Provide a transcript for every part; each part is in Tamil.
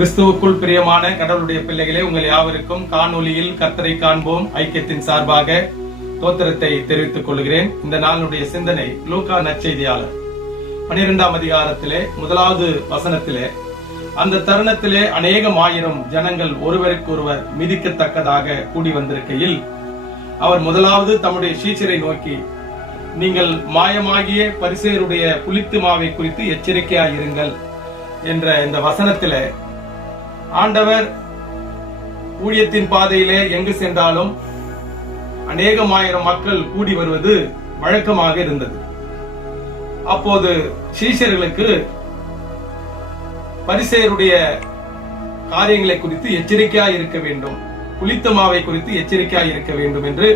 கிறிஸ்துவுக்குள் பிரியமான கடவுளுடைய பிள்ளைகளே உங்கள் யாவருக்கும் காணொலியில் கர்த்தரை காண்போம். ஐக்கியத்தின் சார்பாக தோத்திரத்தை தெரிவித்துக் கொள்கிறேன். இந்த நாளுடைய சிந்தனை லூகா நற்செய்தியாளர். பனிரெண்டாம் அதிகாரத்திலே முதலாவது வசனத்திலே அந்த தருணத்திலே அநேகம் ஆயிரம் ஜனங்கள் ஒருவருக்கொருவர் மிதிக்கத்தக்கதாக கூடி வந்திருக்கையில் அவர் முதலாவது தம்முடைய சீச்சரை நோக்கி நீங்கள் மாயமாகிய பரிசேருடைய புளித்து மாவை குறித்து எச்சரிக்கையாயிருங்கள் என்ற இந்த வசனத்திலே ஆண்டவர் ஊழியத்தின் பாதையிலே எங்கு சென்றாலும் அநேகமாயிரம் மக்கள் கூடி வருவது வழக்கமாக இருந்தது. அப்போது சீஷர்களுக்கு பரிசெயருடைய காரியங்களை குறித்து எச்சரிக்கையாய் இருக்க வேண்டும். புளித்த மாவை குறித்து எச்சரிக்கையாய் இருக்க வேண்டும் என்று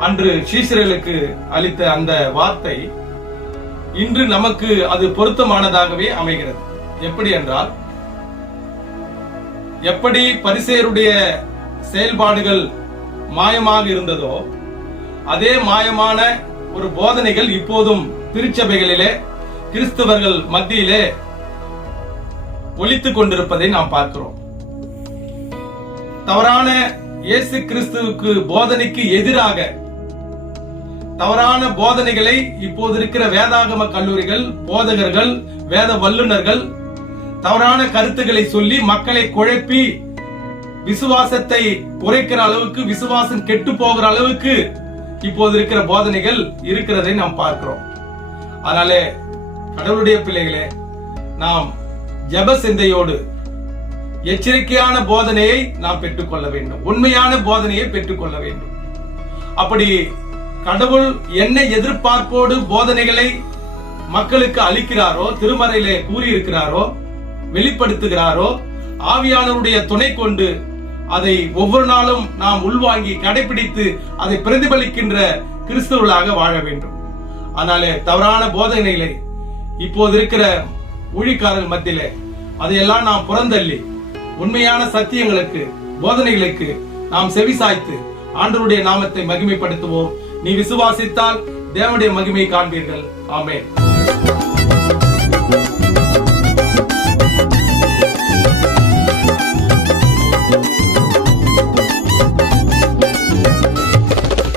அன்று சீஷர்களுக்கு அளித்த அந்த வார்த்தை இன்று நமக்கு அது பொருத்தமானதாகவே அமைகிறது. எப்படி என்றால் எப்படி பரிசேருடைய செயல்பாடுகள் மாயமாக இருந்ததோ அதே மாயமான ஒரு போதனைகள் இப்போதும் திருச்சபைகளிலே கிறிஸ்தவர்கள் மத்தியிலே ஒழித்துக் கொண்டிருப்பதை நாம் பார்க்கிறோம். தவறான இயேசு கிறிஸ்துவுக்கு போதனைக்கு எதிராக தவறான போதனைகளை இப்போது இருக்கிற வேதாகம கல்லூரிகள் போதகர்கள் வேத வல்லுநர்கள் தவறான கருத்துக்களை சொல்லி மக்களை குழப்பி விசுவாசத்தை குறைக்கிற அளவுக்கு விசுவாசம் கெட்டு போகிற அளவுக்கு இப்போது இருக்கிற போதனைகள் இருக்கிறதை நாம் பார்க்கிறோம். அதனாலே கடவுளுடைய பிள்ளைகளே நாம் ஜெப சிந்தையோடு எச்சரிக்கையான போதனையை நாம் பெற்றுக்கொள்ள வேண்டும். உண்மையான போதனையை பெற்றுக்கொள்ள வேண்டும். அப்படி கடவுள் என்ன எதிர்பார்ப்போடு போதனைகளை மக்களுக்கு அளிக்கிறாரோ திருமறையிலே கூறியிருக்கிறாரோ வெளிப்படுத்துகிறாரோ? ஆவியானவருடைய துணை கொண்டு அதை ஒவ்வொரு நாளும் நாம் உள்வாங்கி கடைபிடித்து அதை பிரதிபலிக்கின்ற கிறிஸ்தவர்களாக வாழ வேண்டும். அதனாலே தவறான போதனைகளை இப்போது இருக்கிற ஊழிக்காரர்கள் மத்தியில அதையெல்லாம் நாம் புறந்தள்ளி உண்மையான சத்தியங்களுக்கு போதனைகளுக்கு நாம் செவிசாய்த்து ஆண்டருடைய நாமத்தை மகிமைப்படுத்துவோம். நீ விசுவாசித்தால் தேவனுடைய மகிமையை காண்பீர்கள். ஆமேன்.